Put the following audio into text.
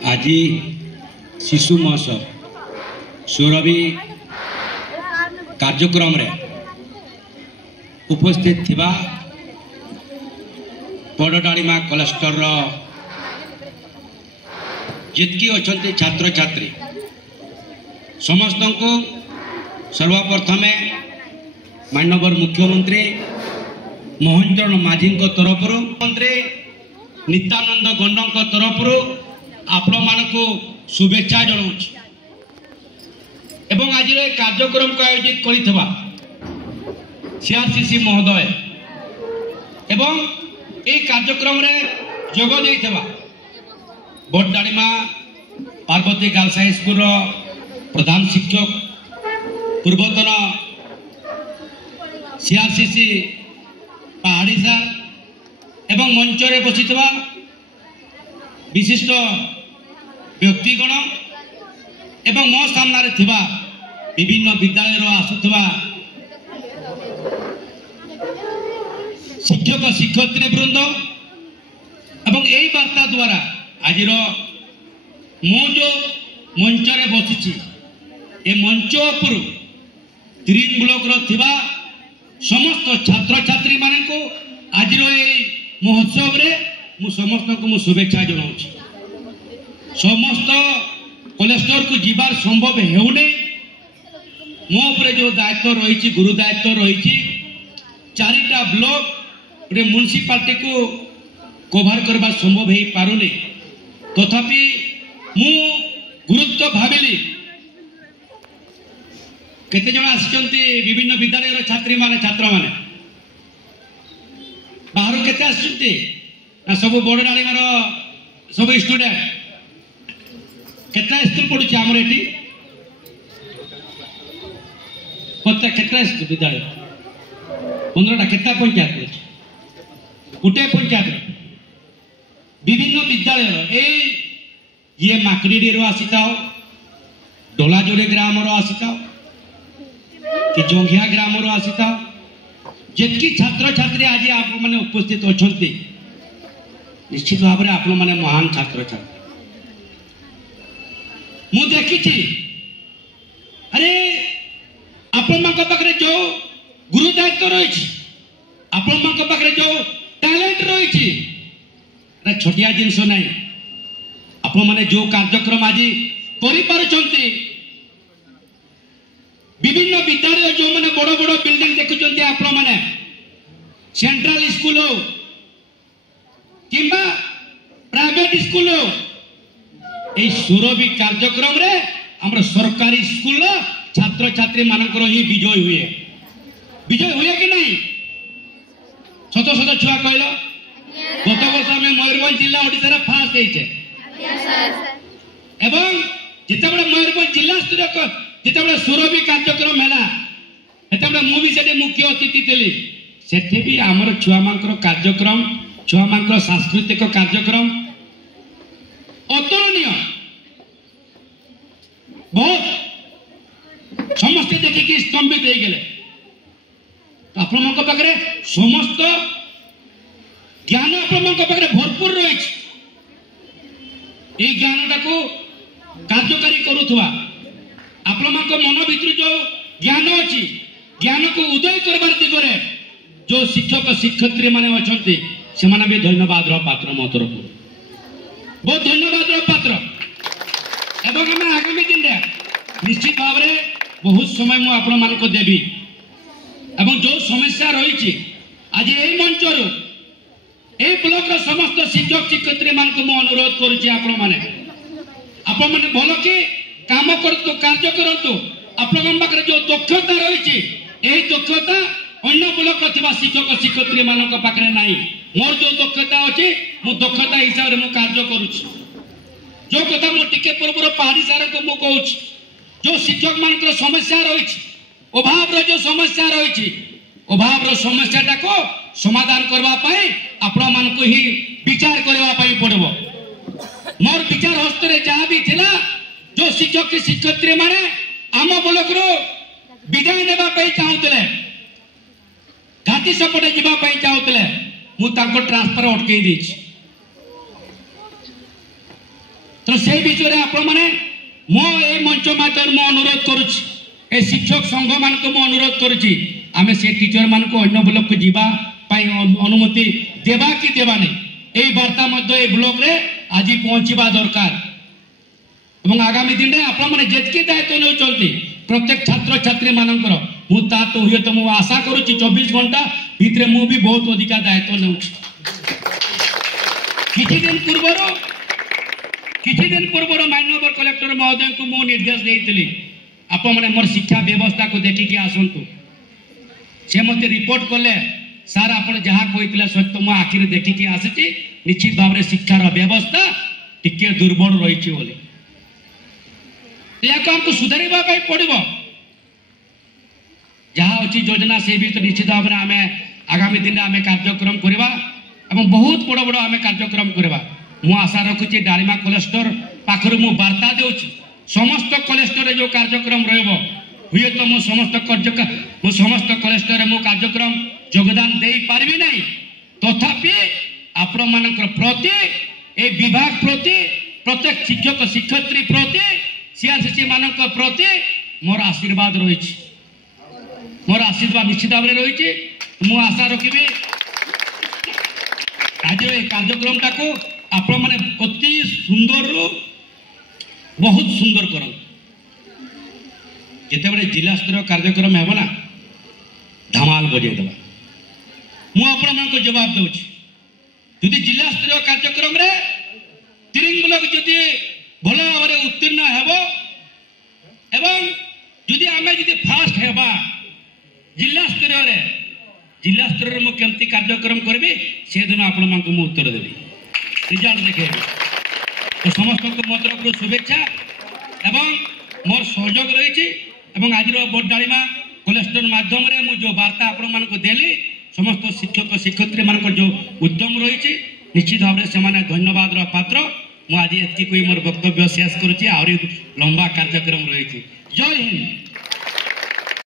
आज शिशु महोत्सव सौरभी कार्यक्रम रे उपस्थित थिबा बड़डाड़ीमा क्लस्टर जितकी अच्छा छात्र छात्री समस्त को सर्वप्रथम माननीय मुख्यमंत्री मोहन चरण माझी तरफ मंत्री नित्यानंद गंड तरफ आपण मानक शुभेच्छा जनाऊँ एवं आज कार्यक्रम को आयोजित करिथबा सीआरसीसी महोदय एवं ए कार्यक्रम रे जोग देइथबा बड़डाड़ीमा पार्वती गर्ल्स हाई स्कूल प्रधान शिक्षक पूर्वतन सीआरसीसी पहाड़ी सार एवं मंच रे बसिथबा विशिष्ट व्यक्तिगण एवं मो सामने थिबा विभिन्न विद्यालय आसुथबा शिक्षक शिक्षयित्री वृंद एवं यही वार्ता द्वारा आज मु जो मंच रे बसिछि ए मंच उपर त्रिंग ब्लॉक थिबा समस्त छात्र छात्री मान को आज महोत्सव रे मु समस्त को मु शुभेच्छा जनाऊँ समस्त क्लस्टर को जीवार संभव हेउने मो उपरे जो दायित्व रही गुरु दायित्व रही चारिटा ब्लॉक रे म्युनिसिपालिटी को कवर करबा संभव हे पारुनी तथापि मु गुरुत्व भाविली केते जण आछंती विभिन्न विद्यालय छात्री माने छात्र माने बाहर केते आछंती सब बड़डाड़ी सब स्टूडेंट केतना स्कूल पढ़ुचे आमर एटी केतना विद्यालय 15टा केतना पंचायत पड़े गोटे पंचायत विभिन्न विद्यालय ये माकड़ी आसी था डोलाजोड़ी ग्राम आसी था कि जंघिया ग्राम आसी था जितकी छात्र छात्री आज आप मैंने उपस्थित अच्छा निश्चित भाव में आपण मैंने महान छात्र छात्री मु देखी अरे आपण पाखे जो गुरु दायित्व रही आपण पाखे जो टैलेंट रही छोटिया जिनस ना आपण मैंने जो कार्यक्रम आज कर विभिन्न विद्यालय जो मैंने बड़ बड़ बिल्डिंग देखुं आपण मैंने सेंट्रल स्कूल हो किंबा प्राइवेट स्कूल हो सुरभि कार्यक्रम रे हमर सरकारी स्कूल छात्र छात्री मानकर ही विजय हुए कि नहीं शत शत छुआ कहल गत वर्ष आम मयूरभंज जिला ओडिशा फास्ट होइछे एवं जिते मयूरभंज जिला स्तर जिते सुरभि कार्यक्रम है सेते मु भी से मुख्य अतिथि थी सेठी भी आमर छुआ मानकर कार्यक्रम छुआ मानकर सांस्कृतिक कार्यक्रम अतुलनीय बहुत समस्त देखिकी स्तंभित हो गले आपण पाखे समस्त ज्ञान आपण पाखे भरपूर रही ज्ञानटा को कार्यकारी करुवा आपण मन भीतर जो ज्ञान अच्छी ज्ञान को उदय करबार दिगरे जो शिक्षक शिक्षयित्री माने अछंती सेमाने भी धन्यवाद पात्र मो तरफ बहुत धन्यवाद पात्र एवं आम आगामी दिन में निश्चित भाव में बहुत समय मुझे आपण मान देवी एवं जो समस्या रही आज यही मंच रू ब्लॉक समस्त शिक्षक शिक्षयित्री मान को अनुरोध करुच्ची आपण मैंने भल कि काम करतु कार्य करतु आपण पाखे जो दक्षता रही दक्षता अन्य ब्लॉक शिक्षक शिक्षयित्री मान पाखे ना मोर जो दक्षता अच्छी मु दक्षता हिसाब से कार्य करुच्ची जो कथा मो टिके पूर्व पहाड़ी सार को मु कहूँ जो शिक्षक मान समस्या रही अभाव जो समस्या रही अभाव समस्याटा को समाधान करने आपण मान को ही विचार करने पड़ो मोर विचार हस्त जहाँ भी थिला जो शिक्षक शिक्षयित्री माने आम ब्लॉक रो विदाय नेबाई चाहूले घाटी सपटे जावाई चाहूले मुझे ट्रांसफर अटकई तो से विषय आपण मैंने मो ए मंच माध्यम मो अनुरोध करुच्ची ए शिक्षक संघ मान को मो अनुरोध करुच्ची आमे से टीचर मान को अन्य ब्लॉक को जीवा पाई अनुमति देबा कि देबा नहीं ए वार्ता मध्य ए ब्लॉक रे आज पहुंचवा दरकार एवं आगामी दिन में आपण मैंने जेतकी दायित्व नेउचंती प्रत्येक छात्र छात्री मानकर मु ता तो हुए तो मु आशा करुच्ची 24 घंटा भितर मु भी बहुत अधिक दायित्व नेउची किछि दिन पूर्वर माननीय कलेक्टर महोदय को मु निर्देश देइतिली आपण माने मोर शिक्षा व्यवस्था को देखिकी आसंतु से मते रिपोर्ट कले सार आपण जहा कहितले सत्य मो आखिर देखिकी आसीची निश्चित भाव रे शिक्षार व्यवस्था टिके दुर्बल रहिछि बोली या को हमको सुधारिबा पई पड़िबो जहा अछि योजना से भी तो निश्चित भाव रे हमें आगामी दिन में कार्यक्रम करबा एवं बहुत बड़ बड़ हमें कार्यक्रम करबा मु आशा रखुची डालिमा कलेक्टर पाखर मु वार्ता देउछि समस्त कलेक्टर जो कार्यक्रम रहबो हुए तो मु समस्त कलेक्टर मु कार्यक्रम योगदान देई पारबी नहीं तथापि आपण मानकर प्रति ए विभाग प्रति प्रत्येक शिक्षक शिक्षयित्री प्रति सीआरसीसी मानक प्रति मोर आशीर्वाद रही मोर आशीर्वाद निश्चित भाव में रही मु आशा रखी आज ये कार्यक्रमटा को आपण मैंने अति सुंदर बहुत सुंदर कर जिते बड़े जिला स्तर कार्यक्रम है ना धमाल बजेदेवा मुझे जवाब दूसरी यदि जिला स्तर कार्यक्रम रे तिरिंग ब्लॉक जदि भल भाव में उत्तीर्ण हेबो एवं जदि आमे जदि फास्ट हेबा जिला स्तर रे मु केमती कार्यक्रम करबी से दिन आपण मानक मु उत्तर देबी रिजल्ट देखे तो समस्त को मो तरफ शुभेच्छा एवं मोर सहयोग रही एवं आज बड़डालीमा कलेक्टर माध्यम रे मु जो वार्ता आपण मानक देली समस्त शिक्षक शिक्षयित्री मान जो उद्यम रही निश्चित भाव में से धन्यवाद पात्र मुझे एति मोर वक्तव्य शेष करुच्ची आहरी लंबा कार्यक्रम रही जय हिंद।